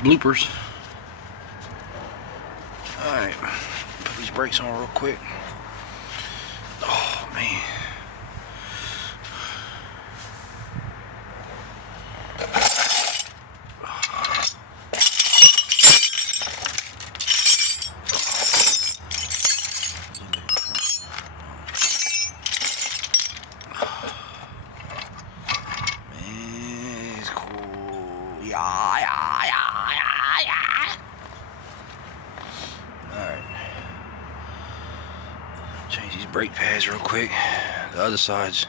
bloopers. Alright, put these brakes on real quick. Oh man. Man, it's cool. Yeah. Alright. Change these brake pads real quick. The other side's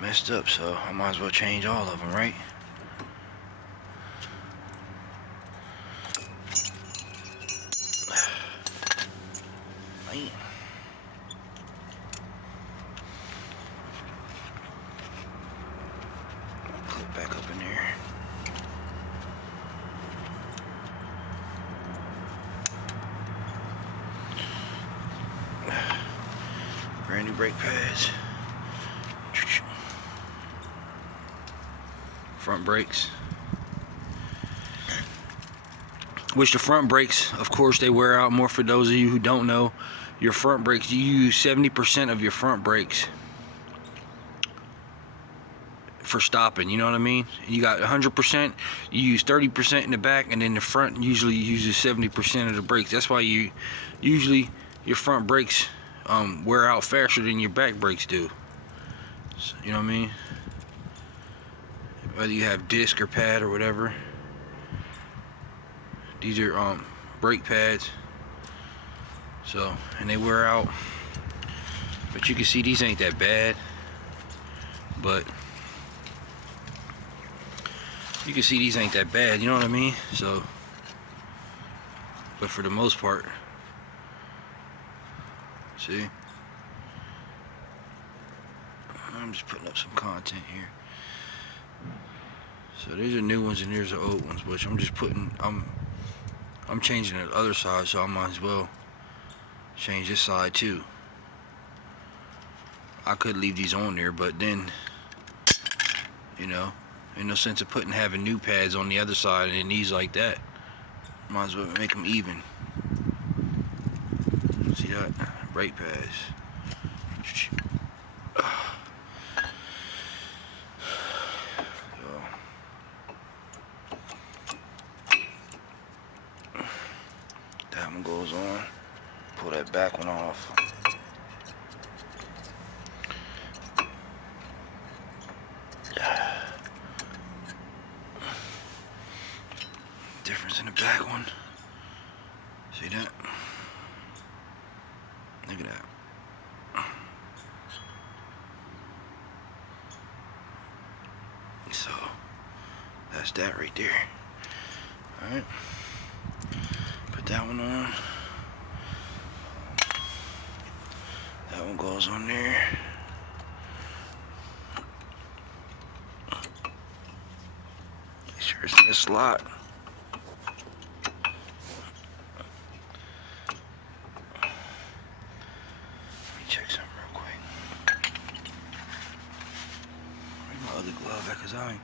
messed up, so I might as well change all of them, right? Man. Clip back up in there. Brand new brake pads. Front brakes. Which the front brakes, of course, they wear out more. For those of you who don't know, your front brakes, you use 70% of your front brakes for stopping, you know what I mean? You got 100%, you use 30% in the back, and then the front usually uses 70% of the brakes. That's why you usually your front brakes wear out faster than your back brakes do. So, you know what I mean? Whether you have disc or pad or whatever. These are brake pads. So, and they wear out. But you can see these ain't that bad. But you can see these ain't that bad, you know what I mean? So, but for the most part, see? I'm just putting up some content here. So these are new ones and here's the old ones, which I'm just putting, I'm changing the other side, so I might as well change this side too. I could leave these on there, but then, you know, ain't no sense of having new pads on the other side and then these like that. Might as well make them even. See that? Brake pads. That one goes on. Pull that back one off. Difference in the back one. See that? Look at that. So that's that right there. Alright. Put that one on. That one goes on there. Make sure it's in the slot. Let me check something real quick. Where's my other glove at? Cause I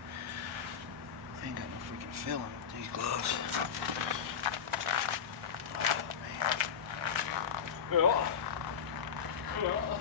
ain't got no freaking feeling with these gloves. Oh, man.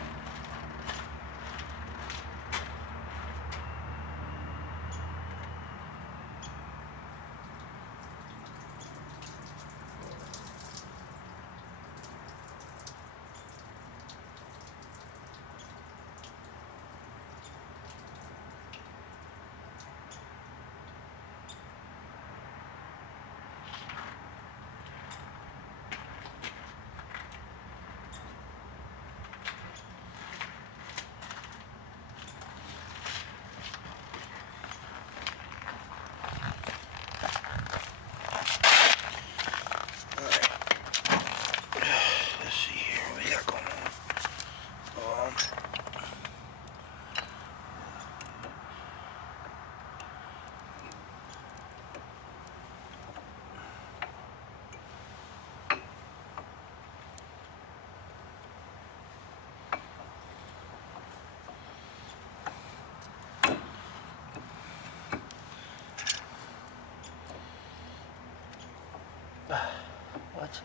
sides.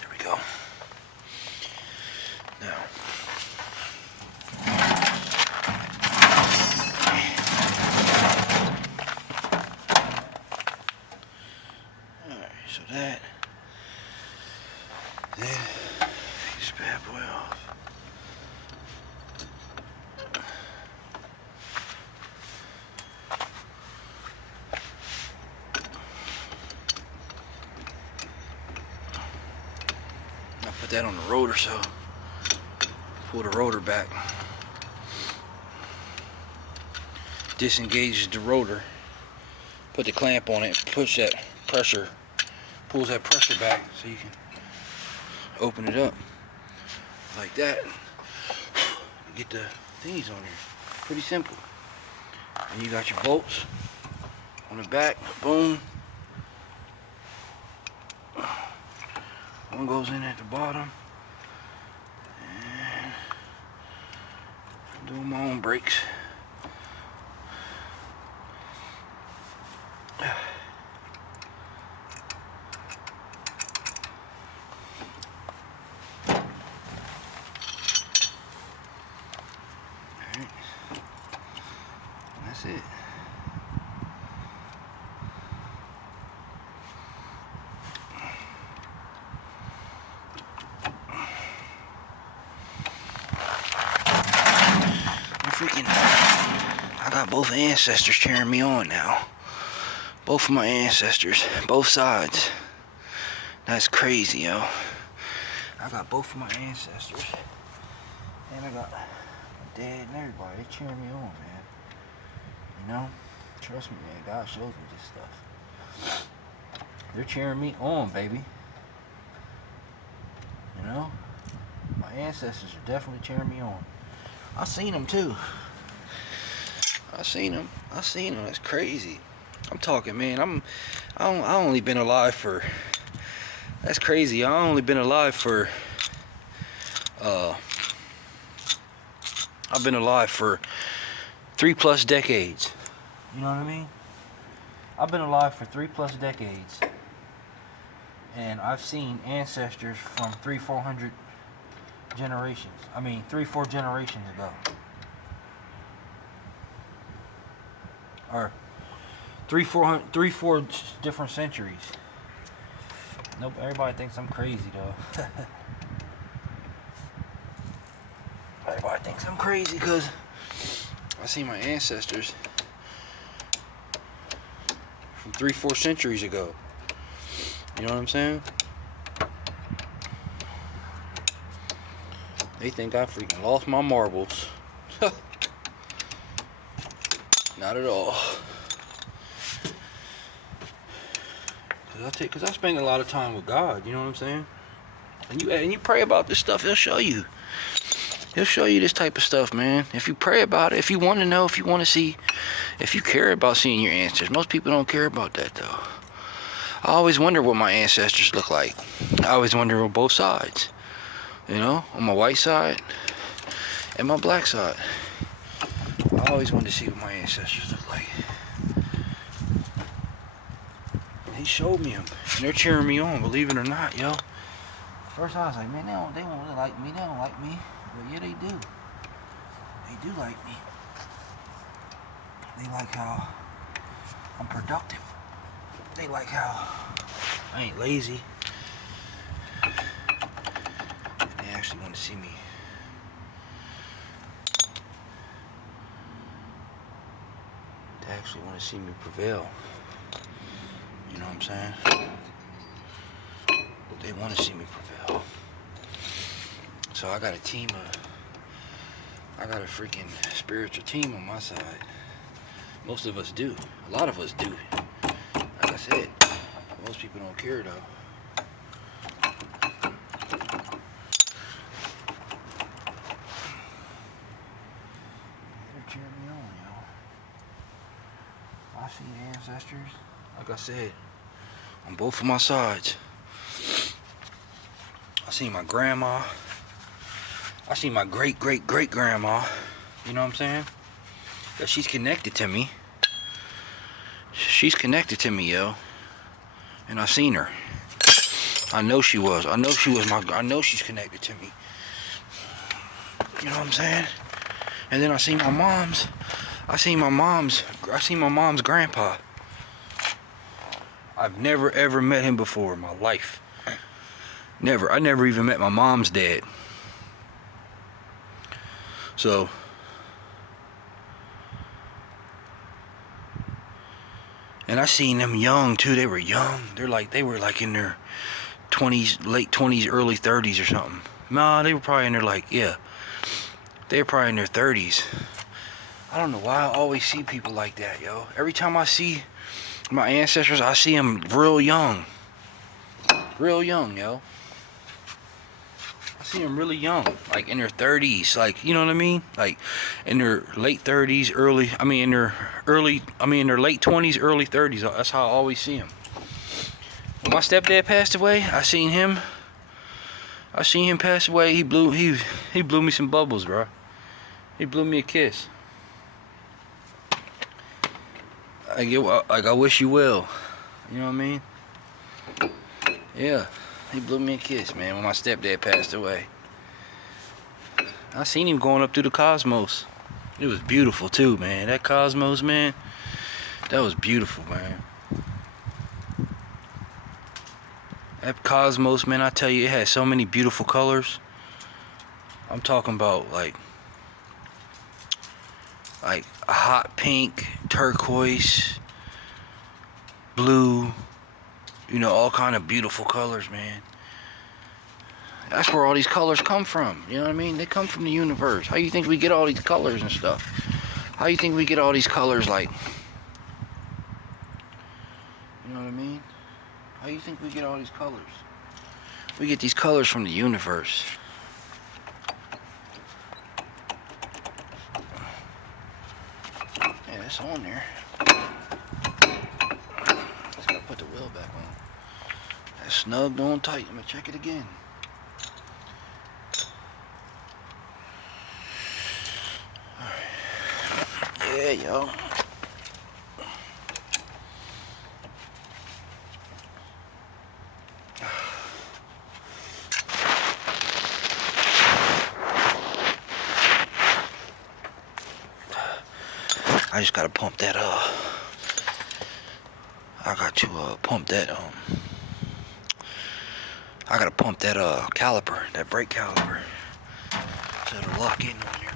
There we go. Now, alright, so that, then this bad boy off. I'll put that on the rotor, so pull the rotor back. Disengages the rotor. Put the clamp on it, push that pressure, pulls that pressure back so you can open it up like that. Get the thingies on here. Pretty simple. And you got your bolts on the back, boom. One goes in at the bottom. And I'm doing my own brakes. Alright. That's it. I got both ancestors cheering me on now. Both of my ancestors, both sides. That's crazy, yo. I got both of my ancestors. And I got my dad and everybody. They cheering me on, man. You know? Trust me, man. God shows me this stuff. They're cheering me on, baby. You know? My ancestors are definitely cheering me on. I seen them too. I seen them. That's crazy. I'm talking, man. I only been alive for. That's crazy. I only been alive for. I've been alive for 3+ decades. You know what I mean? I've been alive for 3+ decades, and I've seen ancestors from 300-400 generations. I mean, 3-4 generations ago. Or 3-4 different centuries. Nope, everybody thinks I'm crazy though. Everybody thinks I'm crazy because I see my ancestors from 3-4 centuries ago. You know what I'm saying? They think I freaking lost my marbles. Not at all. Cause I spend a lot of time with God. You know what I'm saying? And you pray about this stuff, He'll show you. He'll show you this type of stuff, man. If you pray about it, if you want to know, if you want to see, if you care about seeing your ancestors. Most people don't care about that though. I always wonder what my ancestors look like. I always wonder on both sides. You know, on my white side and my black side. I always wanted to see what my ancestors look like. He showed me them. And they're cheering me on, believe it or not, yo. First I was like, man, they won't really like me. They don't like me. But yeah, they do. They do like me. They like how I'm productive. They like how I ain't lazy. They actually want to see me. They actually want to see me prevail. You know what I'm saying? They want to see me prevail. So I got a team of, I got a freaking spiritual team on my side. Most of us do. A lot of us do. Like I said, most people don't care though. They're cheering me on, yo. I see ancestors, like I said, on both of my sides. I seen my grandma. I see my great grandma. You know what I'm saying? That she's connected to me. She's connected to me, yo. And I seen her. I know she was. I know she's connected to me. You know what I'm saying? And then I seen my mom's. I seen my mom's grandpa. I've never ever met him before in my life. Never. I never even met my mom's dad. So and I seen them young too. They were young. They were like in their 20s, late 20s, early 30s or something. Nah, they were probably in their they were probably in their 30s. I don't know why I always see people like that, yo. Every time I see my ancestors, I see them real young. Real young, yo. I see them really young, like in their 30s, like, you know what I mean? Like in their late 30s, in their late 20s, early 30s. That's how I always see them. When my stepdad passed away, I seen him pass away. He blew me some bubbles, bro. He blew me a kiss. I wish you well. You know what I mean? Yeah. He blew me a kiss, man, when my stepdad passed away. I seen him going up through the cosmos. It was beautiful too, man. That cosmos, man. That was beautiful, man. That cosmos, man, I tell you, it had so many beautiful colors. I'm talking about like a hot pink, turquoise, blue, you know, all kind of beautiful colors, man. That's where all these colors come from. You know what I mean? They come from the universe. How you think we get all these colors and stuff? How you think we get all these colors, like, you know what I mean? How you think we get all these colors? We get these colors from the universe. Yeah, it's on there. Just gotta put the wheel back on. That's snugged on tight. I'm gonna check it again. Yeah, yo. I just gotta pump that I got to pump that I gotta pump that caliper, that brake caliper, so it'll lock in on there.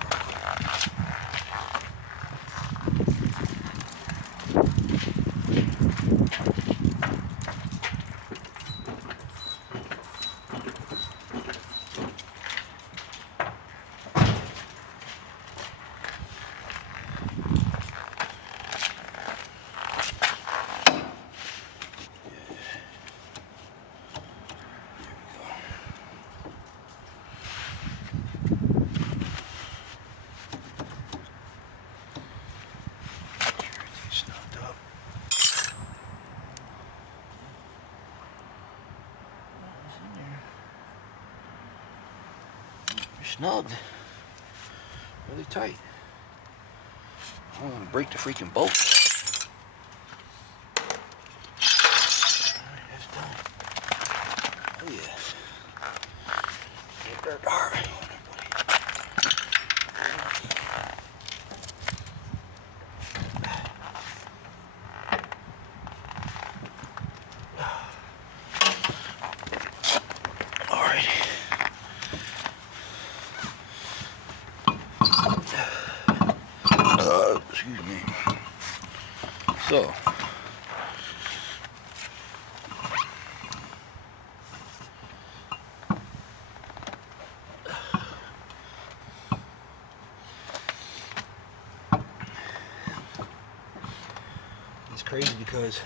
Snugged. Really tight. I don't want to break the freaking bolt. Alright, that's done. Oh yeah. Get that dark. Excuse me. So, it's crazy because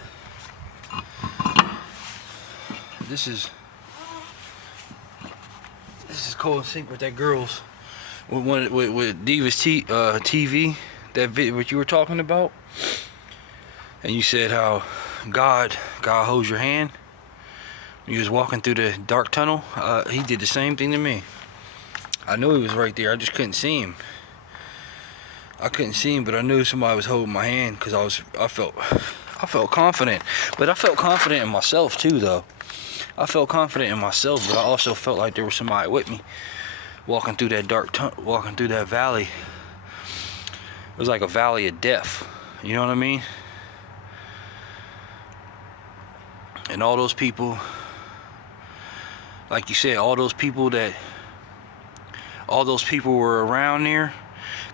this is co sync with that girl's with Divas TV. That video what you were talking about, and you said how God holds your hand when you was walking through the dark tunnel. He did the same thing to me. I knew he was right there. I just couldn't see him. I couldn't see him, but I knew somebody was holding my hand because I felt confident. But I felt confident in myself too, though. I felt confident in myself, but I also felt like there was somebody with me walking through that walking through that valley. It was like a valley of death. You know what I mean? And all those people, like you said, all those people were around there.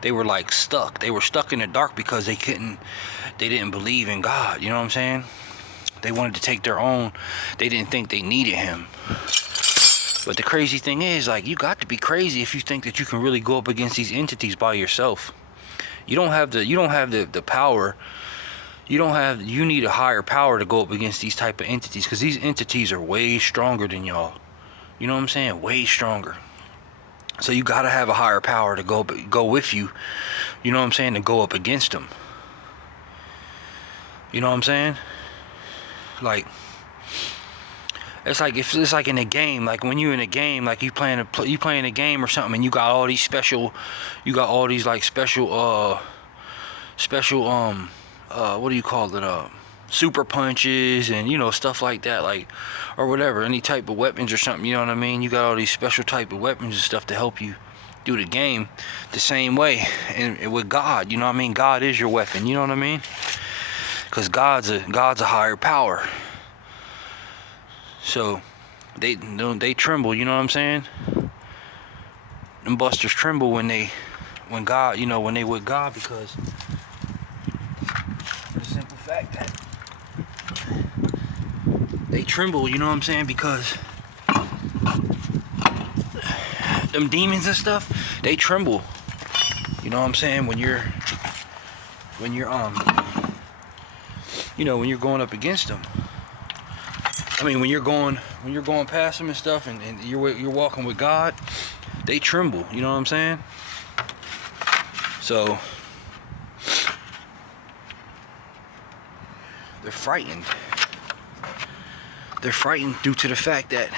They were like stuck. They were stuck in the dark because they didn't believe in God. You know what I'm saying? They wanted to take their own. They didn't think they needed him. But the crazy thing is, like, you got to be crazy if you think that you can really go up against these entities by yourself. You don't have the power. You need a higher power to go up against these type of entities, because these entities are way stronger than y'all. You know what I'm saying? Way stronger. So you gotta have a higher power to go with you. You know what I'm saying? To go up against them. You know what I'm saying? Like, it's like in a game. Like when you're in a game, like you playing a game or something, and you got all these like special what do you call it? Super punches and, you know, stuff like that, like, or whatever, any type of weapons or something. You know what I mean? You got all these special type of weapons and stuff to help you do the game the same way. And with God, you know what I mean? God is your weapon. You know what I mean? Because God's a higher power. So they tremble. You know what I'm saying? Them busters tremble when they with God, because the simple fact that they tremble, you know what I'm saying? Because them demons and stuff, they tremble. You know what I'm saying? When you're going up against them. I mean, when you're going past them and stuff, and you're walking with God, they tremble. You know what I'm saying? So they're frightened. They're frightened due to the fact that,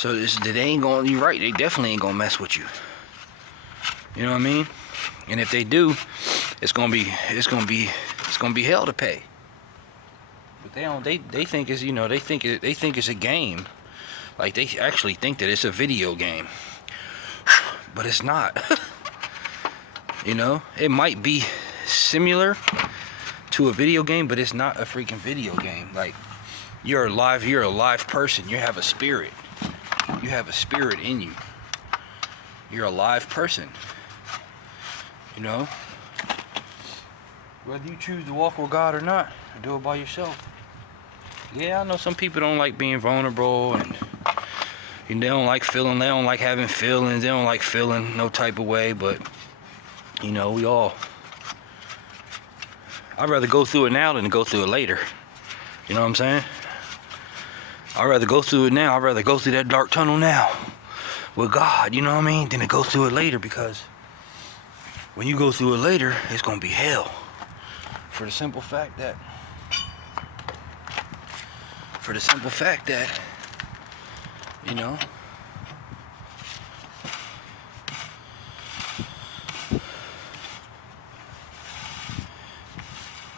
they ain't gonna. You're right. They definitely ain't gonna mess with you. You know what I mean? And if they do, it's gonna be hell to pay. But they don't. They think it's they think it's a game. Like, they actually think that it's a video game, but it's not. You know, it might be similar to a video game, but it's not a freaking video game. Like, you're a live person. You have a spirit. You have a spirit in you. You're a live person. You know? Whether you choose to walk with God or not, or do it by yourself. Yeah, I know some people don't like being vulnerable, and they don't like having feelings. They don't like feeling no type of way, but, you know, I'd rather go through it now than go through it later. You know what I'm saying? I'd rather go through it now. I'd rather go through that dark tunnel now with God, you know what I mean, than to go through it later, because when you go through it later, it's going to be hell. For the simple fact that, you know,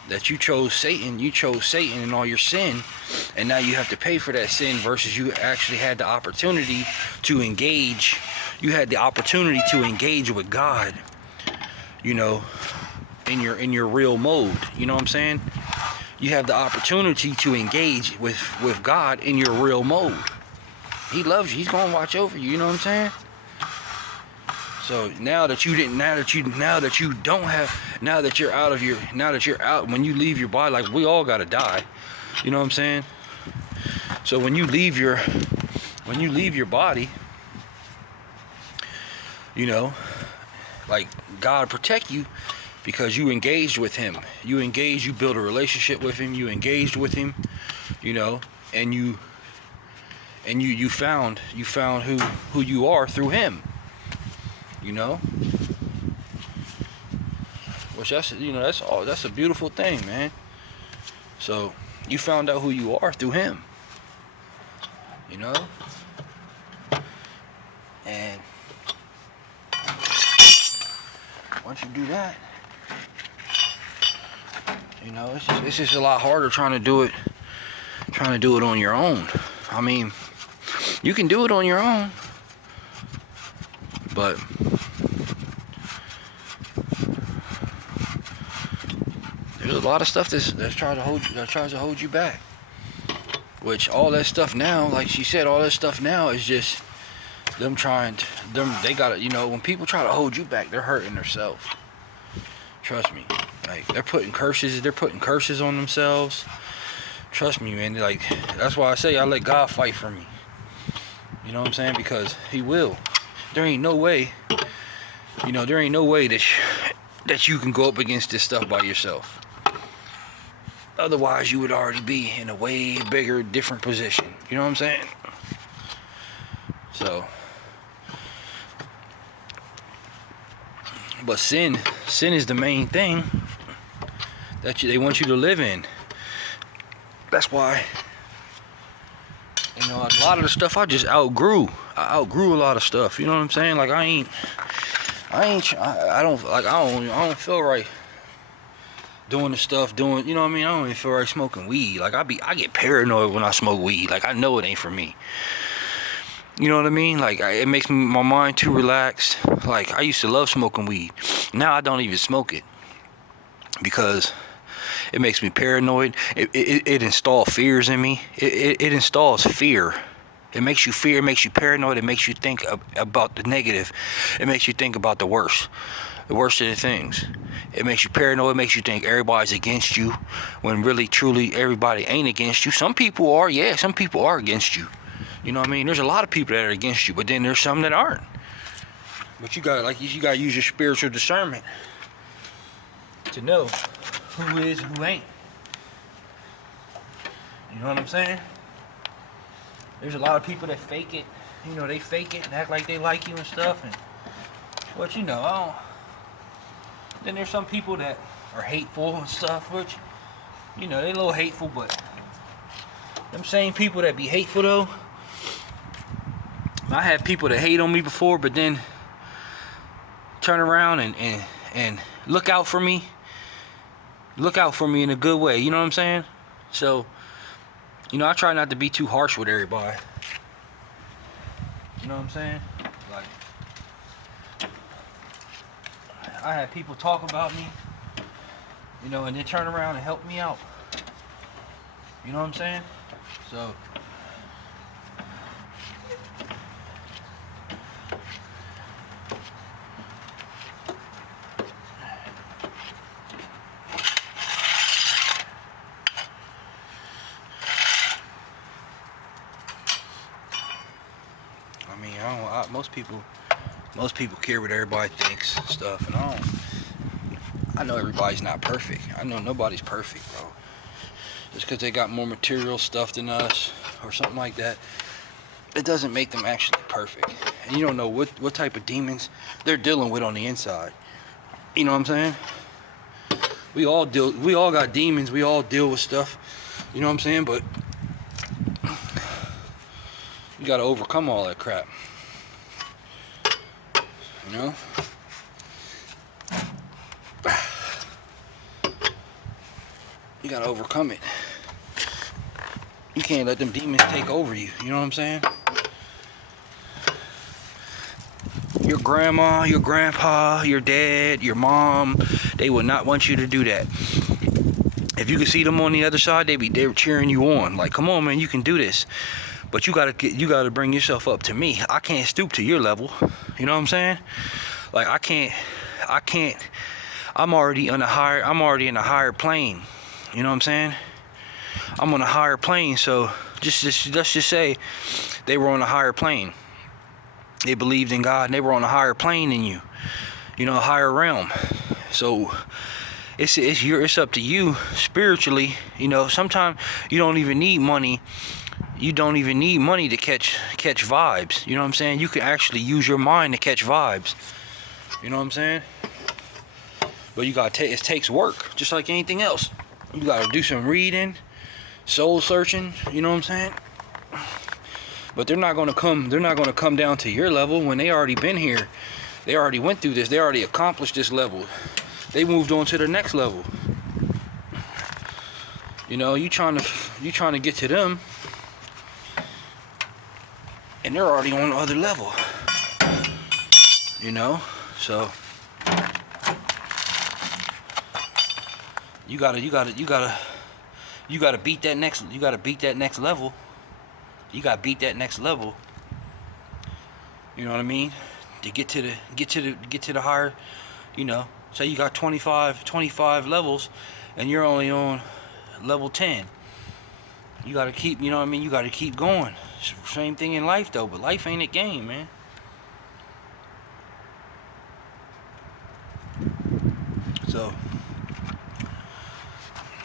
that you chose Satan in all your sin, and now you have to pay for that sin, versus you actually had the opportunity to engage. You had the opportunity to engage with God, you know, in your real mode. You know what I'm saying? You have the opportunity to engage with God in your real mode. He loves you. He's gonna watch over you. You know what I'm saying? So now that you're out, when you leave your body, like, we all gotta die. You know what I'm saying? So when you leave your body, you know, like, God protect you because you engaged with him. You built a relationship with him, you engaged with him, you know, and you found who you are through him. You know? Which that's a beautiful thing, man. So you found out who you are through him. You know? And once you do that, you know, it's just a lot harder trying to do it on your own. I mean, you can do it on your own, but there's a lot of stuff that tries to hold you back. Which all that stuff now, like she said, all that stuff now is just them they gotta, you know, when people try to hold you back, they're hurting themselves. Trust me. Like, they're putting curses on themselves. Trust me, man. Like, that's why I say I let God fight for me. You know what I'm saying? Because He will. There ain't no way, you know, there ain't no way that you can go up against this stuff by yourself. Otherwise, you would already be in a way bigger, different position. You know what I'm saying? So, but sin is the main thing that they want you to live in. That's why, you know, a lot of the stuff I just outgrew. I outgrew a lot of stuff. You know what I'm saying? Like, I don't feel right doing the stuff, you know what I mean? I don't even feel right smoking weed. Like, I get paranoid when I smoke weed. Like, I know it ain't for me. You know what I mean? Like, it makes my mind too relaxed. Like, I used to love smoking weed. Now I don't even smoke it because it makes me paranoid. It installs fears in me. It installs fear. It makes you fear. It makes you paranoid. It makes you think about the negative. It makes you think about the worst of the things. It makes you paranoid. It makes you think everybody's against you when really, truly, everybody ain't against you. Some people are, yeah. Some people are against you. You know what I mean? There's a lot of people that are against you, but then there's some that aren't. But you gotta use your spiritual discernment to know who is and who ain't. You know what I'm saying? There's a lot of people that fake it. You know, they fake it and act like they like you and stuff. But you know, then there's some people that are hateful and stuff, which, you know, they a little hateful, but them same people that be hateful though, I had people that hate on me before, but then turn around and look out for me. Look out for me in a good way, you know what I'm saying? So, you know, I try not to be too harsh with everybody. You know what I'm saying? Like, I had people talk about me, you know, and then turn around and help me out. You know what I'm saying? So, I mean, most people care what everybody thinks and stuff, and I know everybody's not perfect. I know nobody's perfect, bro. Just because they got more material stuff than us or something like that, it doesn't make them actually perfect. And you don't know what type of demons they're dealing with on the inside. You know what I'm saying? We all got demons. We all deal with stuff. You know what I'm saying? But you got to overcome all that crap. You know? You got to overcome it. You can't let them demons take over you. You know what I'm saying? Your grandma, your grandpa, your dad, your mom, they would not want you to do that. If you could see them on the other side, they were cheering you on. Like, come on, man, you can do this. But you gotta bring yourself up to me. I can't stoop to your level. You know what I'm saying? Like, I can't. I'm already in a higher plane. You know what I'm saying? I'm on a higher plane, so let's just say they were on a higher plane. They believed in God and they were on a higher plane than you. You know, a higher realm. So it's up to you spiritually. You know, sometimes you don't even need money. You don't even need money to catch vibes. You know what I'm saying? You can actually use your mind to catch vibes. You know what I'm saying? But it takes work, just like anything else. You gotta do some reading, soul searching. You know what I'm saying? But they're not gonna come down to your level when they already been here They already went through this. They already accomplished this level. They moved on to the next level. You know, you trying to get to them, and they're already on the other level. You know, so you gotta beat that next. You gotta beat that next level. You gotta beat that next level. You know what I mean? To get to the higher. You know, say you got 25 levels, and you're only on level 10. You gotta keep. You know what I mean? You gotta keep going. Same thing in life though, but life ain't a game, man.